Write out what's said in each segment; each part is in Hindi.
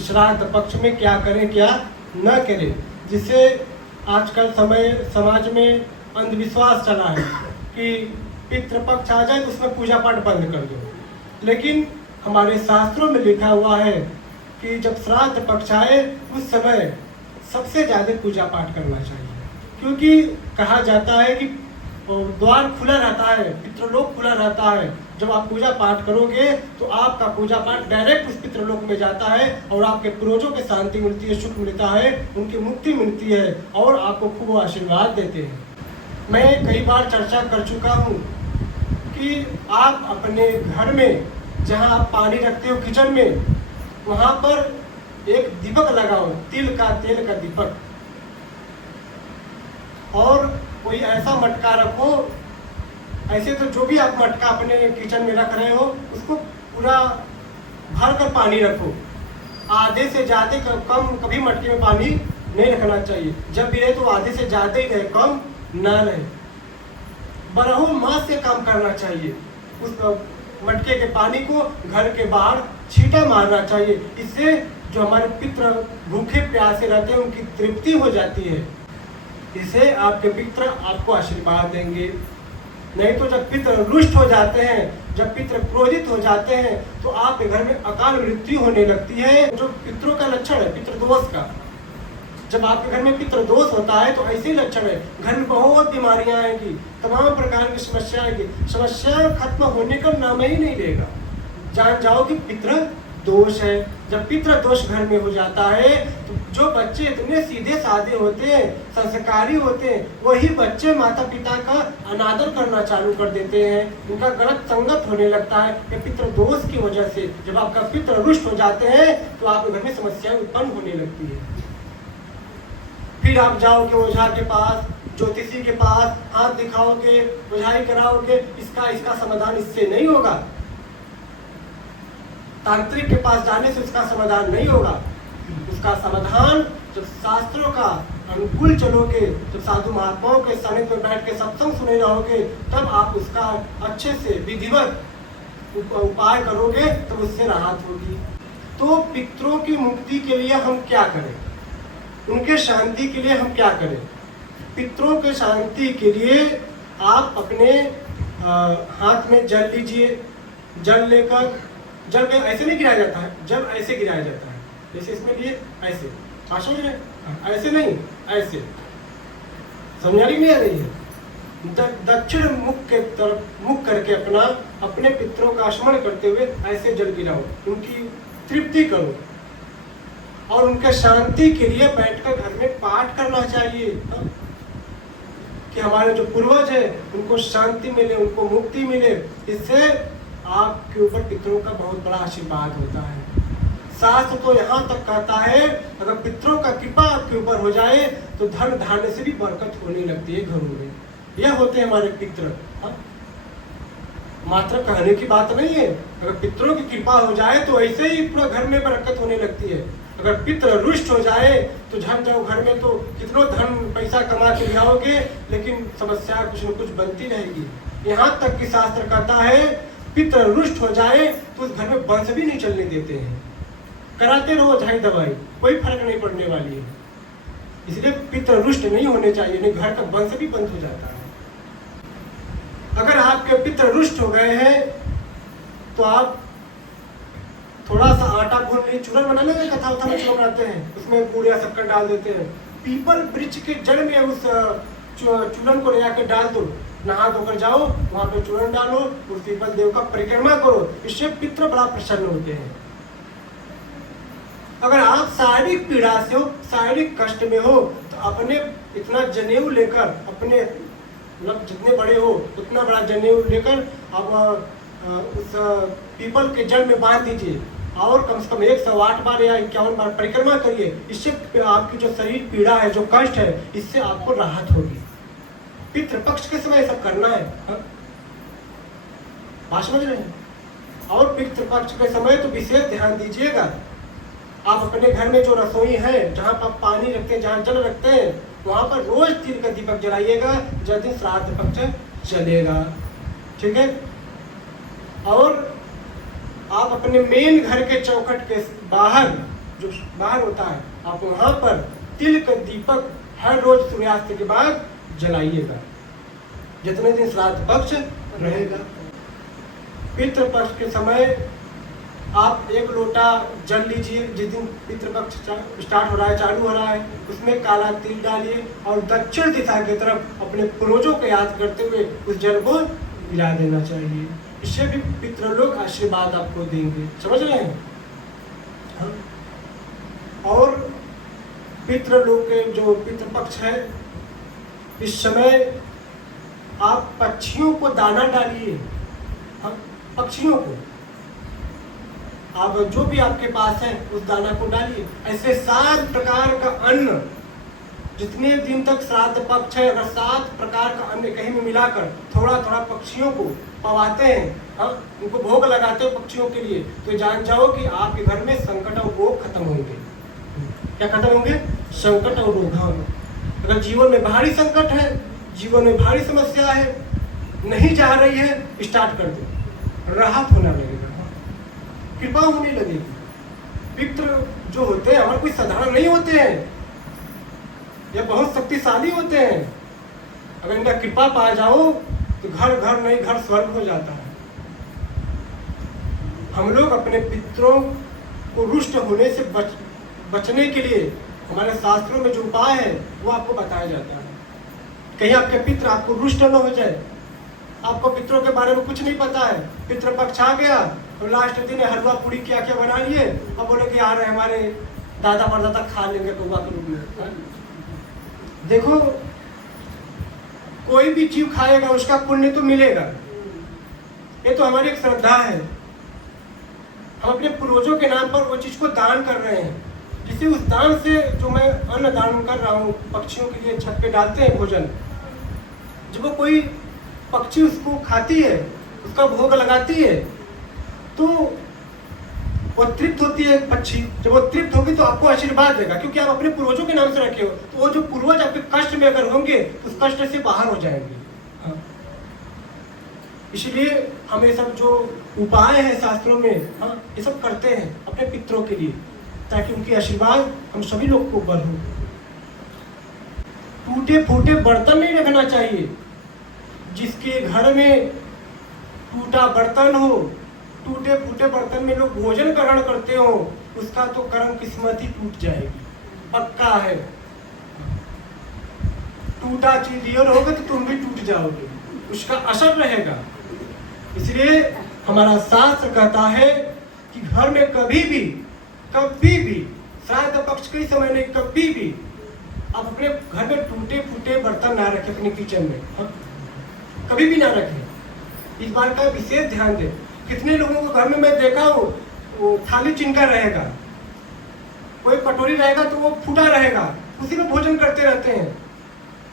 श्राद्ध पक्ष में क्या करें क्या न करें, जिससे आजकल समाज में अंधविश्वास चला है कि पितृपक्ष आ जाए तो उसमें पूजा पाठ बंद कर दो। लेकिन हमारे शास्त्रों में लिखा हुआ है कि जब श्राद्ध पक्ष आए उस समय सबसे ज़्यादा पूजा पाठ करना चाहिए, क्योंकि कहा जाता है कि द्वार खुला रहता है, पितृलोक खुला रहता है। जब आप पूजा पाठ करोगे तो आपका पूजा पाठ डायरेक्ट उस पितृलोक में जाता है और आपके पूर्वजों की शांति मिलती है, सुख मिलता है, उनकी मुक्ति मिलती है और आपको खूब आशीर्वाद देते हैं। मैं कई बार चर्चा कर चुका हूँ कि आप अपने घर में जहाँ आप पानी रखते हो किचन में, वहाँ पर एक दीपक लगाओ, तेल का दीपक, और कोई ऐसा मटका रखो। ऐसे तो जो भी आप मटका अपने किचन में रख रहे हो उसको पूरा भर कर पानी रखो। आधे से ज़्यादा कम कभी मटके में पानी नहीं रखना चाहिए। जब भी रहे तो आधे से ज़्यादा ही रहे, कम ना रहे। बरहो मास से काम करना चाहिए। उस मटके के पानी को घर के बाहर छींटा मारना चाहिए। इससे जो हमारे पितृ भूखे प्यासे रहते हैं उनकी तृप्ति हो जाती है। इससे आपके पितृ आपको आशीर्वाद देंगे। नहीं तो जब पितृ रुष्ट हो जाते हैं, जब पितृ क्रोधित हो जाते हैं तो आपके घर में अकाल मृत्यु होने लगती है, जो पितरों का लक्षण है, पितृदोष का। जब आपके घर में पितृदोष होता है तो ऐसे ही लक्षण है, घर में बहुत बीमारियां आएंगी, तमाम प्रकार की समस्या आएगी। समस्या खत्म होने का नाम ही नहीं लेगा। जान जाओ कि पितृ दोष है। जब पितृ दोष घर में हो जाता है तो जो बच्चे इतने सीधे साधे होते हैं, संस्कारी होते हैं, वही बच्चे माता पिता का अनादर करना चालू कर देते हैं। उनका गलत संगत होने लगता है कि पितृ दोष की वजह से। जब आपका पितृ रुष्ट हो जाते हैं तो आपके घर में समस्याएं उत्पन्न होने लगती है। फिर आप जाओगे ओझा के पास, ज्योतिषी के पास, हाथ दिखाओगे, ओझाई कराओगे, इसका समाधान इससे नहीं होगा। तांत्रिक के पास जाने से उसका समाधान नहीं होगा। उसका समाधान जब शास्त्रों का अनुकूल चलोगे, जब साधु महात्माओं के सानिध्य में बैठ के सत्संग सुने जाओगे, तब आप उसका अच्छे से विधिवत उपाय करोगे तो उससे राहत होगी। तो पितरों की मुक्ति के लिए हम क्या करें, उनके शांति के लिए हम क्या करें? पितरों के शांति के लिए आप अपने हाथ में जल लीजिए। जल लेकर, जल के ऐसे नहीं गिराया जाता है, जल ऐसे गिराया जाता है, जैसे इसमें लिए ऐसे, आप समझ रहे हैं? ऐसे नहीं, ऐसे। समझाने नहीं आ रही है। दक्षिण मुख के तरफ मुख करके अपने पितरों का स्मरण करते हुए ऐसे जल गिराओ, उनकी तृप्ति करो और उनके शांति के लिए बैठकर घर में पाठ करना चाहिए कि हमारे जो पूर्वज है उनको शांति मिले, उनको मुक्ति मिले। इससे आपके ऊपर पितरों का बहुत बड़ा आशीर्वाद होता है। शास्त्र तो यहाँ तक कहता है अगर पितरों का कृपा आपके ऊपर हो जाए तो धन धान्य से भी बरकत होने लगती है घरों में। यह होते हैं हमारे पितृ। मात्र कहने की बात नहीं है। अगर पितरों की कृपा हो जाए तो ऐसे ही पूरा घर में बरकत होने लगती है। अगर पितृ रुष्ट हो जाए तो झन जाओ घर में तो कितना धन पैसा कमा के लाओगे, लेकिन समस्या कुछ न कुछ बनती रहेगी। यहाँ तक कि शास्त्र कहता है पितृ रुष्ट हो जाए तो उस घर में वंश भी नहीं चलने देते हैं। कराते रहो झाई दवाई, कोई फर्क नहीं पड़ने वाली है। इसलिए पितृ रुष्ट नहीं होने चाहिए, नहीं घर का वंश भी बंद हो जाता है। अगर आपके पितृ रुष्ट हो गए हैं तो आप थोड़ा सा आटा भून लीजिए, चूरन बना लेंगे, कथा उथा में चूरन बनाते हैं, उसमें गुड़ या शक्कर डाल देते हैं। पीपल वृक्ष के जड़ में उस चूरन को ले जाकर डाल दो, नहा धोकर जाओ, वहां पे चूरन डालो, उस पीपल देव का परिक्रमा करो। इससे पितृ बड़ा प्रसन्न होते हैं। अगर आप शारीरिक पीड़ा से हो, शारीरिक कष्ट में हो, तो अपने इतना जनेऊ लेकर, अपने मतलब जितने बड़े हो उतना बड़ा जनेऊ लेकर आप उस पीपल के जड़ में बांध दीजिए और कम से कम 108 बार या 51 बार परिक्रमा करिए। इससे आपकी जो शरीर पीड़ा है, जो कष्ट है, इससे आपको राहत होगी। पितृपक्ष के समय सब करना है, बात समझ रहे हैं? और पितृपक्ष के समय तो विशेष ध्यान दीजिएगा। आप अपने घर में जो रसोई है, जहाँ पर पानी रखते हैं, जहाँ जल रखते हैं, वहाँ पर रोज तिल का दीपक जलाइएगा, जिस दिन श्राद्ध पक्ष चलेगा। ठीक है? और आप अपने मेन घर के चौखट के बाहर जो बाहर होता है, आप वहाँ पर तिल का दीपक हर रोज सूर्यास्त के बाद जलाइएगा, जितने दिन श्राद्ध पक्ष रहेगा। पितृ पक्ष के समय आप 1 लोटा जल लीजिए, जिस दिन पितृ पक्ष स्टार्ट हो रहा है, चालू हो रहा है, उसमें काला तिल डालिए और दक्षिण दिशा की तरफ अपने पूर्वजों को याद करते हुए उस जल को मिला देना चाहिए। इससे भी पितृ लोग आशीर्वाद आपको देंगे, समझ रहे हैं? हाँ? और पितृ लोग के जो पितृ पक्ष है, इस समय आप पक्षियों को दाना डालिए। हाँ? पक्षियों को आप जो भी आपके पास है उस दाना को डालिए। ऐसे 7 प्रकार का अन्न, जितने दिन तक श्राद्ध पक्ष है, अगर 7 प्रकार का अन्न कहीं में मिलाकर थोड़ा थोड़ा पक्षियों को पवाते हैं, हाँ, उनको भोग लगाते हो पक्षियों के लिए, तो जान जाओ कि आपके घर में संकट और रोग खत्म होंगे। क्या खत्म होंगे? संकट और रोग। हाँ, अगर जीवन में भारी संकट है, जीवन में भारी समस्या है, नहीं जा रही है, स्टार्ट कर दो, राहत होना लगेगा, कृपा होने लगेगी। पितृ जो होते हैं हमारे कोई साधारण नहीं होते हैं, ये बहुत शक्तिशाली होते हैं। अगर इनका कृपा पा जाओ तो घर घर नहीं, घर स्वर्ग हो जाता है। हम लोग अपने पितरों को रुष्ट होने से बचने के लिए हमारे शास्त्रों में जो उपाय है वो आपको बताया जाता है। कहीं आपके पितृ आपको रुष्ट न हो जाए, आपको पितरों के बारे में कुछ नहीं पता है, पितृ पक्ष आ गया और लास्ट दिन हलवा पूरी क्या क्या बना लिए और बोले कि यार हमारे दादा परदादा खा लेंगे कौवा के रूप में। देखो, कोई भी जीव खाएगा उसका पुण्य तो मिलेगा, ये तो हमारी एक श्रद्धा है। हम अपने पूर्वजों के नाम पर वो चीज को दान कर रहे हैं, जिससे उस दान से जो मैं अन्न दान कर रहा हूँ, पक्षियों के लिए छत पे डालते हैं भोजन, जब वो कोई पक्षी उसको खाती है, उसका भोग लगाती है, तो वो तृप्त होती है पक्षी। जब वो तृप्त होगी तो आपको आशीर्वाद देगा, क्योंकि आप अपने पूर्वजों के नाम से रखे हो। तो वो जो पूर्वज आपके कष्ट में अगर होंगे तो उस कष्ट से बाहर हो जाएंगे। हाँ। इसलिए हम ये सब जो उपाय है शास्त्रों में, हाँ, ये सब करते हैं अपने पितरों के लिए, ताकि उनके आशीर्वाद हम सभी लोग को ऊपर हो। टूटे फूटे बर्तन नहीं रखना चाहिए। जिसके घर में टूटा बर्तन हो, टूटे फूटे बर्तन में लोग भोजन ग्रहण करते हो, उसका तो कर्म किस्मत ही टूट जाएगी, पक्का है। टूटा चीज लियो रहोगे तो तुम भी टूट जाओगे, उसका असर रहेगा। इसलिए हमारा शास्त्र कहता है कि घर में कभी भी श्राद्ध पक्ष के समय नहीं, कभी भी आप अपने घर में टूटे फूटे बर्तन ना रखें अपने किचन में। हाँ? कभी भी ना रखें, इस बात का विशेष ध्यान दें। कितने लोगों को घर में मैं देखा हूँ, वो थाली चिनका रहेगा, कोई कटोरी रहेगा तो वो फूटा रहेगा, उसी में भोजन करते रहते हैं,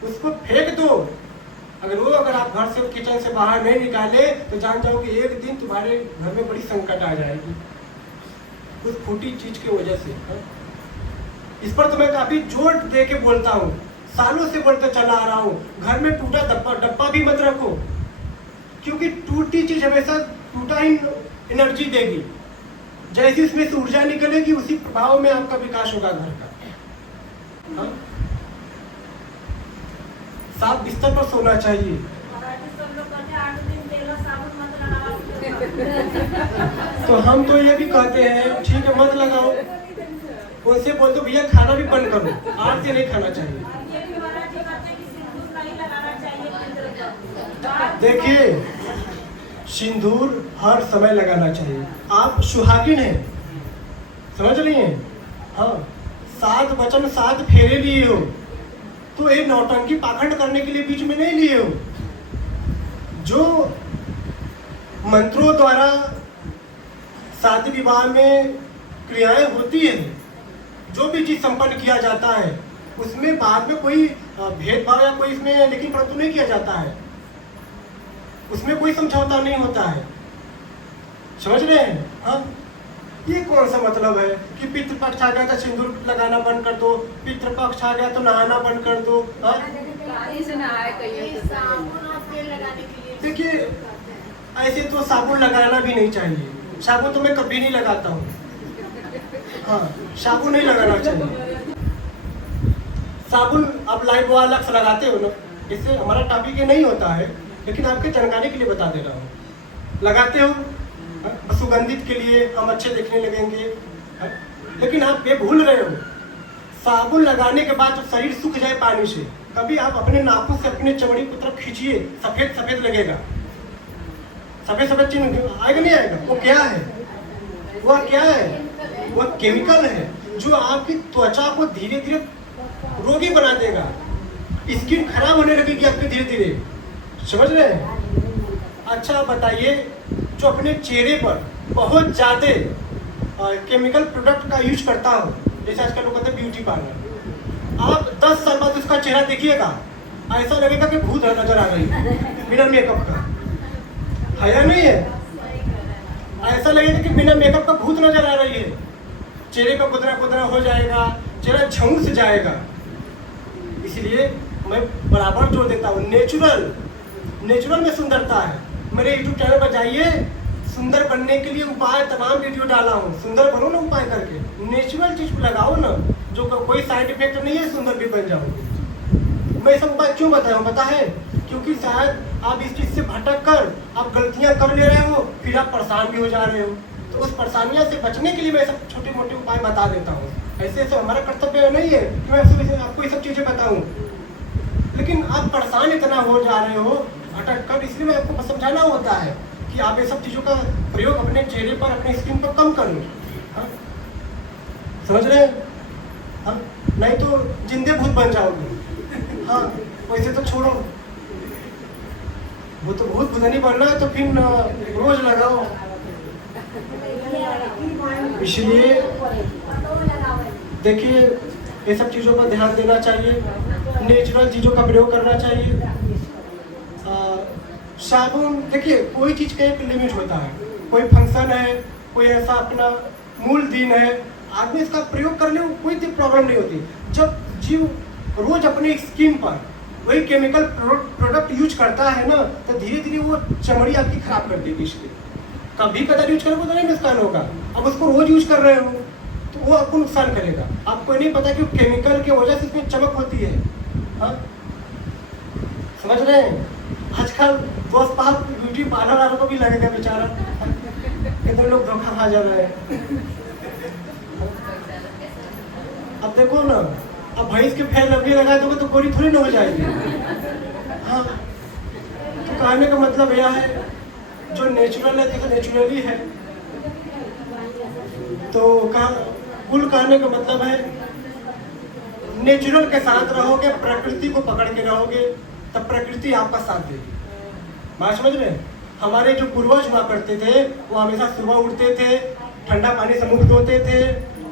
उसको फेंक दो। अगर आप घर से किचन से बाहर नहीं निकाले तो जान जाओ कि एक दिन तुम्हारे घर में बड़ी संकट आ जाएगी उस फूटी चीज की वजह से। इस पर तो मैं काफी जोर दे के बोलता हूँ, सालों से बोलते चला आ रहा हूँ, घर में टूटा डब्बा भी मत रखो, क्योंकि टूटी चीज हमेशा टूटा ही एनर्जी देगी। जैसी उसमें से ऊर्जा निकलेगी उसी प्रभाव में आपका विकास होगा घर का। हाँ? साफ बिस्तर पर सोना चाहिए। तो हम तो ये भी कहते हैं ठीक है मत लगाओ, उनसे बोल दो भैया खाना भी बंद करो, आज से नहीं खाना चाहिए। देखिए, सिंदूर हर समय लगाना चाहिए। आप सुहागिन हैं, समझ रही हैं? हाँ, 7 वचन 7 फेरे लिए हो, तो ये नौटंकी पाखंड करने के लिए बीच में नहीं लिए हो। जो मंत्रों द्वारा शादी विवाह में क्रियाएं होती है, जो भी चीज संपन्न किया जाता है, उसमें बाद में कोई भेदभाव या कोई इसमें लेकिन परंतु नहीं किया जाता है, उसमें कोई समझौता नहीं होता है। समझ रहे हैं? हाँ, ये कौन सा मतलब है कि पितृपक्ष आ गया तो सिंदूर लगाना बंद कर दो, पितृपक्ष आ गया तो नहाना बंद कर दो। हाँ? देखिए, ऐसे तो साबुन लगाना भी नहीं चाहिए। साबुन तो मैं कभी नहीं लगाता हूँ। हाँ, साबुन नहीं लगाना चाहिए। साबुन आप लाइफबॉय लक्स लगाते हो ना, इससे हमारा टॉपिक ये नहीं होता है, लेकिन आपके जानकारी के लिए बता दे रहा हूँ। लगाते हो सुगंधित के लिए, हम अच्छे दिखने लगेंगे, लेकिन आप ये भूल रहे हो साबुन लगाने के बाद जब शरीर सूख जाए पानी से, कभी आप अपने नाखून से अपने चमड़ी की तरफ खींचिए, सफेद सफेद लगेगा, सफेद सफेद चिन्ह आएगा नहीं आएगा? वो क्या है? वह क्या है? वह केमिकल है जो आपकी त्वचा को धीरे धीरे रोगी बना देगा, स्किन खराब होने लगेगी आपके धीरे धीरे, समझ रहे हैं? अच्छा बताइए, जो अपने चेहरे पर बहुत ज़्यादा केमिकल प्रोडक्ट का यूज करता हो, जैसे आजकल लोग कहते हैं ब्यूटी पार्लर, आप 10 साल बाद उसका चेहरा देखिएगा, ऐसा लगेगा कि भूत नजर आ रही है बिना मेकअप का, है या नहीं है? ऐसा लगेगा कि बिना मेकअप का भूत नजर आ रही है, चेहरे का कुदरा कुदरा हो जाएगा, चेहरा झुंस जाएगा। इसलिए मैं बराबर जोर देता हूँ, नेचुरल में सुंदरता है। मेरे यूट्यूब चैनल पर जाइए, सुंदर बनने के लिए उपाय तमाम वीडियो डाला हूँ, सुंदर बनो ना उपाय करके, नेचुरल चीज लगाओ ना, जो कोई साइड इफेक्ट नहीं है, सुंदर भी बन जाओगे। मैं सब बात क्यों बताया हूँ पता है? क्योंकि शायद आप इस चीज से भटक कर आप गलतियां कर ले रहे हो, फिर आप परेशान भी हो जा रहे हो, तो उस परेशानियां से बचने के लिए मैं सब छोटे मोटे उपाय बता देता हूँ। ऐसे ऐसे हमारा कर्तव्य नहीं है कि मैं आपको ये सब चीजें बताऊँ, लेकिन आप परेशान इतना हो जा रहे हो भटक कर, इसलिए मैं आपको समझाना होता है कि आप ये सब चीज़ों का प्रयोग अपने चेहरे पर, अपने स्किन पर कम करो। हाँ, समझ रहे हैं? हाँ, नहीं तो जिंदे भूत बन जाओगे। हाँ, वैसे तो छोड़ो, वो तो भूत भूतनी बनना है तो फिर रोज लगाओ। इसलिए देखिए, ये सब चीज़ों पर ध्यान देना चाहिए, नेचुरल चीज़ों का प्रयोग करना चाहिए। साबुन देखिए, कोई चीज़ का एक लिमिट होता है, कोई फंक्शन है, कोई ऐसा अपना मूल दिन है, आदमी इसका प्रयोग कर ले, कोई प्रॉब्लम नहीं होती। जब जीव रोज अपने स्किन पर वही केमिकल प्रोडक्ट यूज करता है ना, तो धीरे धीरे वो चमड़ी आपकी खराब कर देगी। इसलिए कभी कदार यूज करोगे तो नहीं नुकसान होगा, अब उसको रोज यूज कर रहे हो तो वो आपको नुकसान करेगा। आपको नहीं पता कि केमिकल की वजह से इसमें चमक होती है। हाँ, समझ रहे हैं? आजकल 10-5 ब्यूटी पार्लर वालों को भी लगेगा बेचारा, कितने लोग धोखा खा जा रहे हैं। अब देखो ना, अब भैंस के फेयर लवली लगा दोगे तो गोरी थोड़ी ना हो जाएगी। हाँ, तो कहने का मतलब यह है, जो नेचुरल है तो नेचुरली है। तो कुल कहने का मतलब है, नेचुरल के साथ रहोगे, प्रकृति को पकड़ के रहोगे, तब प्रकृति आपका साथ देगी। बात समझ रहे हैं? हमारे जो पूर्वज हुआ करते थे, वो हमेशा सुबह उठते थे, ठंडा पानी से मुख धोते थे,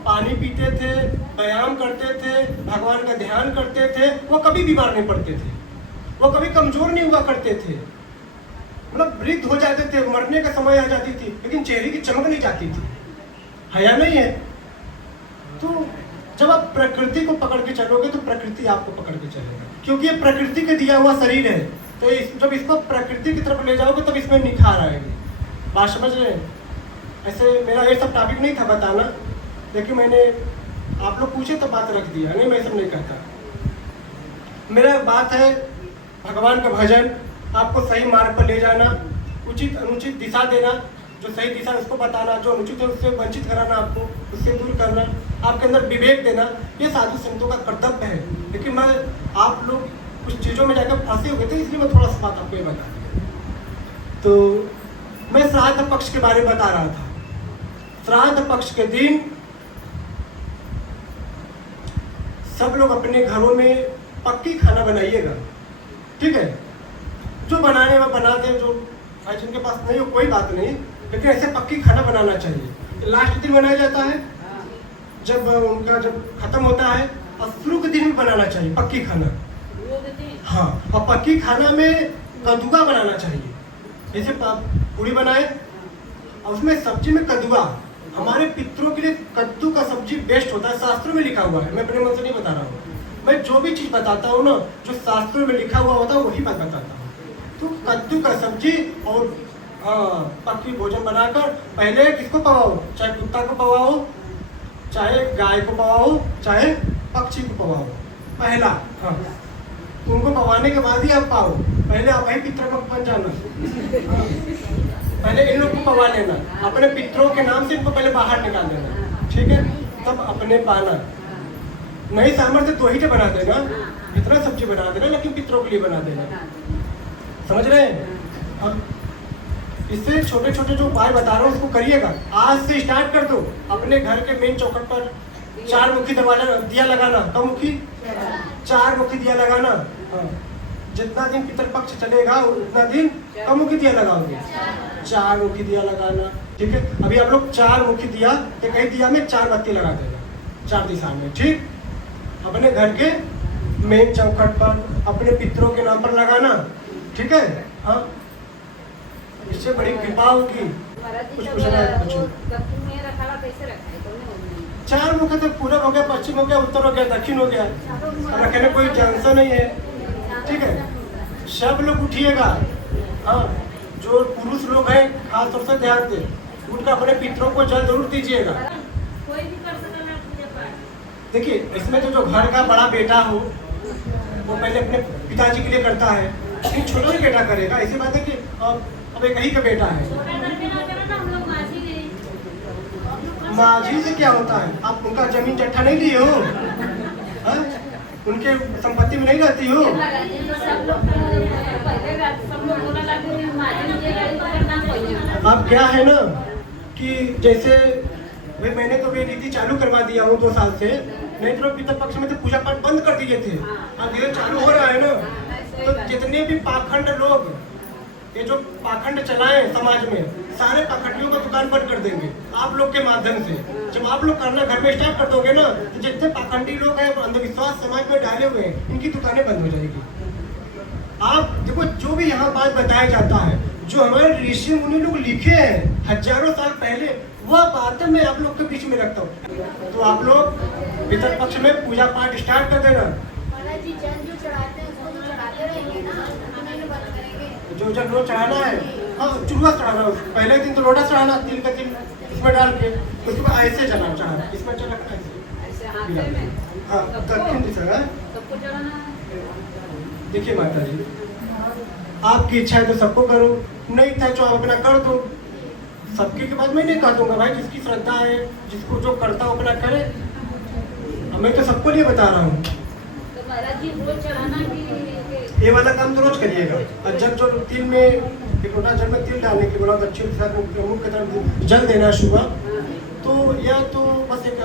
पानी पीते थे, व्यायाम करते थे, भगवान का ध्यान करते थे, वो कभी बीमार नहीं पड़ते थे, वो कभी कमजोर नहीं हुआ करते थे, मतलब वृद्ध हो जाते थे, मरने का समय आ जाती थी, लेकिन चेहरे की चमक नहीं जाती थी, है या नहीं है? तो जब आप प्रकृति को पकड़ के चलोगे तो प्रकृति आपको पकड़ के चलेगा, क्योंकि ये प्रकृति का दिया हुआ शरीर है। तो जब इसको प्रकृति की तरफ ले जाओगे तब इसमें निखार आएगी। बात समझ रहे हैं? ऐसे मेरा ये सब टॉपिक नहीं था बताना, लेकिन मैंने आप लोग पूछे तो बात रख दिया, नहीं मैं सब नहीं कहता। मेरा बात है भगवान का भजन, आपको सही मार्ग पर ले जाना, उचित अनुचित दिशा देना, जो सही दिशा है उसको बताना, जो अनुचित है उससे वंचित कराना, आपको उससे दूर करना, आपके अंदर विवेक देना, ये साधु संतों का कर्तव्य है। लेकिन मैं आप लोग कुछ चीज़ों में जाकर फंसे हुए थे, इसलिए मैं थोड़ा सा बात आपको ये बता दिया। तो मैं श्राद्ध पक्ष के बारे में बता रहा था। श्राद्ध पक्ष के दिन सब लोग अपने घरों में पक्की खाना बनाइएगा, ठीक है? जो बनाने में बना दें, जो जिनके पास नहीं हो कोई बात नहीं, लेकिन ऐसे पक्की खाना बनाना चाहिए। लास्ट दिन बनाया जाता है, जब उनका जब खत्म होता है, और शुरू के दिन भी बनाना चाहिए पक्की खाना। हाँ, और पक्की खाना में कद्दुआ बनाना चाहिए। जैसे पूरी बनाए और उसमें सब्जी में कद्दुआ, हमारे पितरों के लिए कद्दू का सब्जी बेस्ट होता है, शास्त्रों में लिखा हुआ है, मैं अपने मन से नहीं बता रहा हूँ। मैं जो भी चीज़ बताता हूँ ना, जो शास्त्रों में लिखा हुआ होता है वही बात बताता हूँ। तो कद्दू का सब्जी और पक्की भोजन बनाकर पहले किसको पवाओ, चाहे कुत्ता को पवाओ, चाहे गाय को पवाओ चाहे पक्षी को पवाओ, पहला। हाँ, उनको पवाने के बाद ही आप पाओ, पहले आप वही पितृपक्ष बन जाना। हाँ, पहले इन लोग को पवा लेना, अपने पितरों के नाम से इनको पहले बाहर निकाल देना, ठीक है, तब अपने पाना। नहीं सामर्थ्य तो ही बना देना, इतना सब्जी बना देना, लेकिन पितरों के लिए बना देना, समझ रहे हैं? अब इससे छोटे छोटे जो उपाय बता रहा हूँ उसको करिएगा, आज से स्टार्ट कर दो। अपने घर के मेन चौखट पर 4 मुखी दिया लगाना, कम मुखी 4 मुखी दिया लगाना। हाँ, जितना दिन पितरपक्ष चलेगा उतना दिन कम मुखी दिया लगाओगे, 4 मुखी दिया लगाना, ठीक है। अभी आप लोग 4 मुखी दिया, एक ही दिया में 4 बत्ती लगा देना, 4 दिशा में, ठीक। अपने घर के मेन चौखट पर अपने पितरों के नाम पर लगाना, ठीक है। हाँ, इससे बड़ी कृपा होगी। कुछ पूछना है? पूछो। 4 मुख तो पूरब हो गया, पश्चिम हो गया, उत्तर हो गया, दक्षिण हो गया, रखने कोई जानसा नहीं है, ठीक है। सब लोग उठिएगा। हाँ, जो पुरुष लोग हैं खास तौर से ध्यान दे, उनका अपने पितरों को जल जरूर दीजिएगा। देखिए, इसमें तो जो घर का बड़ा बेटा हो वो पहले अपने पिताजी के लिए करता है, लेकिन छोटा ही बेटा करेगा। ऐसी बात है कि अब एक ही का बेटा है। माझी से क्या होता है? आप उनका जमीन जट्ठा नहीं लिए हो? हाँ? उनके संपत्ति में नहीं रहती हो? अब क्या है ना कि जैसे भाई मैंने तो ये रीति चालू करवा दिया हूँ 2 साल से, नहीं तो पितृपक्ष में तो पूजा पाठ बंद कर दिए थे, अब धीरे चालू हो रहा है ना। तो जितने भी पाखंड लोग ये जो पाखंड चलाएं समाज में, सारे पाखंडियों को दुकान बंद कर देंगे आप लोग के माध्यम से। जब आप लोग करना घर में स्टार्ट कर दोगे ना, तो जितने पाखंडी लोग हैं अंधविश्वास समाज में डाले हुए हैं, इनकी दुकानें बंद हो जाएगी। आप देखो, जो भी यहाँ बात बताया जाता है, जो हमारे ऋषि मुनि लोग लिखे हैं हजारों साल पहले, वह बातें मैं आप लोग के बीच में रखता हूँ। तो आप लोग पितृपक्ष में पूजा पाठ स्टार्ट कर देना। जो जब रोज चढ़ाना है, हाँ, चूल्हा चढ़ाना, पहले दिन तो लोटा चढ़ाना, तिल का तिल इसमें डाल के, उसके बाद ऐसे चढ़ाना, इसमें चढ़ाना ऐसे, हाँ, दक्षिण दिशा। देखिए माता जी, आपकी इच्छा है तो सबको करो, नहीं था तो आप अपना कर दो। सबके के बाद मैं नहीं कह दूंगा भाई, जिसकी श्रद्धा है, जिसको जो करता हो अपना करे। मैं तो सबको लिए बता रहा हूँ। ये वाला काम तो रोज करिएगा। और जब जो तिल में एक लोटा जल में तिल डालने के बोला, दक्षिण दिशा मुख की तरफ जल देना सुबह, तो या तो बस एक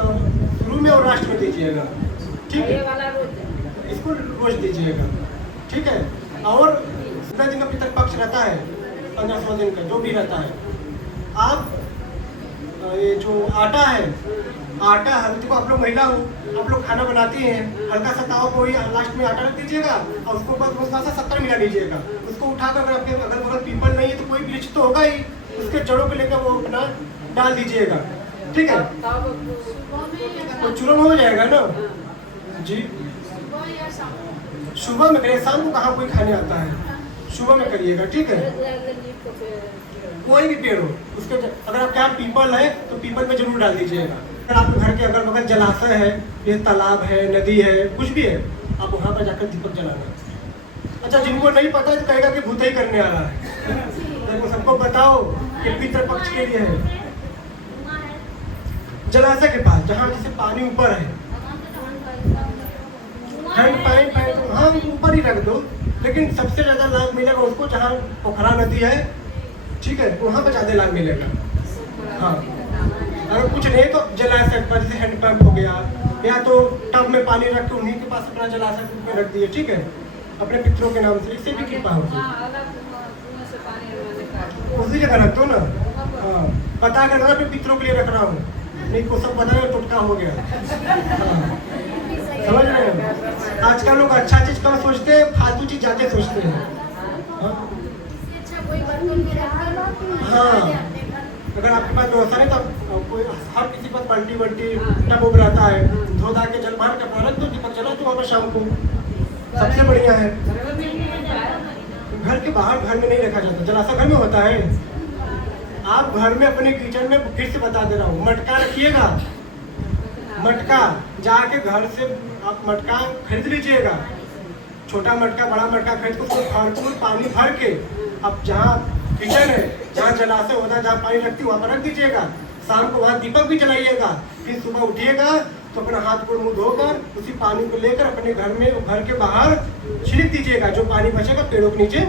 शुरू में और लास्ट में दीजिएगा, ठीक है। इसको रोज दीजिएगा, ठीक है। और 15 दिन का पितृपक्ष रहता है, 15-16 दिन का जो भी रहता है। आप ये जो आटा है, आटा हल्दी को, आप लोग महिला हो, आप लोग खाना बनाती हैं, हल्का सा ताव को लास्ट में आटा रख दीजिएगा और उसको बस थोड़ा सा 70 मिला लीजिएगा। उसको उठाकर अगर आपके अगल बगल पीपल नहीं है तो कोई वृक्ष तो होगा ही, उसके जड़ों को लेकर वो अपना डाल दीजिएगा, ठीक है। तो चूरन हो जाएगा ना जी। सुबह में करिए, शाम को कहाँ कोई खाने आता है, सुबह में करिएगा, ठीक है। कोई भी पेड़ हो, उसके अगर आपके यहाँ पीपल है तो पीपल में जरूर डाल दीजिएगा। अगर आपके घर के अगल बगल जलाशय है, ये तालाब है, नदी है, कुछ भी है, आप वहाँ पर जाकर दीपक जलाना। अच्छा, जिनको नहीं पता है तो कहेगा कि भूत ही करने आ रहा है, तो सबको बताओ कि पितृपक्ष के लिए है। जलाशय के पास जहाँ जैसे पानी ऊपर है, हैंड पाइप है तो हाँ ऊपर ही रख दो, लेकिन सबसे ज़्यादा लाभ मिलेगा उसको जहाँ पोखरा नदी है, ठीक है, वहाँ पर ज़्यादा लाभ मिलेगा। हाँ, अगर कुछ नहीं तो जलाशय पर जैसे हैंड पंप हो गया, या तो टब में पानी रख के उन्हीं के पास अपना जलाशय में रख दिए, ठीक है, अपने पितरों के नाम से, इससे भी कृपा होगी। उसी जगह रख दो ना। हाँ, पता कर अपने पितरों के लिए रख रहा हूँ, नहीं को सब पता है, टुटका हो गया। हाँ, समझ रहे हैं? आजकल लोग अच्छा चीज कम सोचते हैं, फालतू चीज ज्यादा सोचते हैं। हाँ, अगर आपके पास व्यवस्था है तो कोई हर किसी पास बाल्टी बल्टी टब उब रहता है, धो धा के जल भर के अपना रख दो, दीपक जला दो वहाँ शाम को, सबसे बढ़िया है। घर के बाहर घर में नहीं रखा जाता, जलाशय घर में होता है। आप घर में अपने किचन में फिर से बता दे रहा हूँ, मटका रखिएगा, मटका जाके घर से आप मटका खरीद लीजिएगा, छोटा मटका बड़ा मटका खरीद के उसको भरपूर पानी भर के अब जहाँ किचन है, जहाँ जलाशय होता है, जहाँ पानी रखती है वहाँ पर रख दीजिएगा। शाम को वहाँ दीपक भी जलाइएगा। फिर सुबह उठिएगा तो अपना हाथ गोड़ मुँह धोकर उसी पानी को लेकर अपने घर में, घर के बाहर छिड़क दीजिएगा। जो पानी बचेगा पेड़ों के नीचे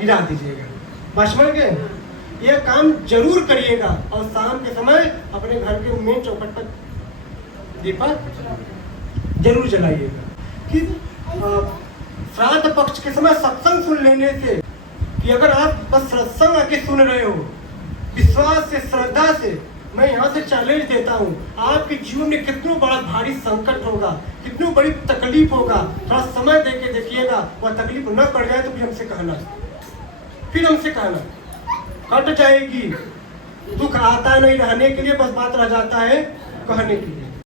गिरा दीजिएगा। बस समझ गए? यह काम जरूर करिएगा और शाम के समय अपने घर के मेन चौखट पर दीपक जरूर जलाइएगा। कि श्राद्ध पक्ष के समय सत्संग सुन लेने से, कि अगर आप बस सत्संग आके सुन रहे हो विश्वास से, श्रद्धा से, मैं यहाँ से चैलेंज देता हूँ, आपके जीवन में कितना बड़ा भारी संकट होगा, कितनी बड़ी तकलीफ होगा, थोड़ा समय दे के देखिएगा। वह तकलीफ न पड़ जाए तो फिर हमसे कहना, कट जाएगी। दुख आता नहीं रहने के लिए, बस बात रह जाता है कहने के लिए।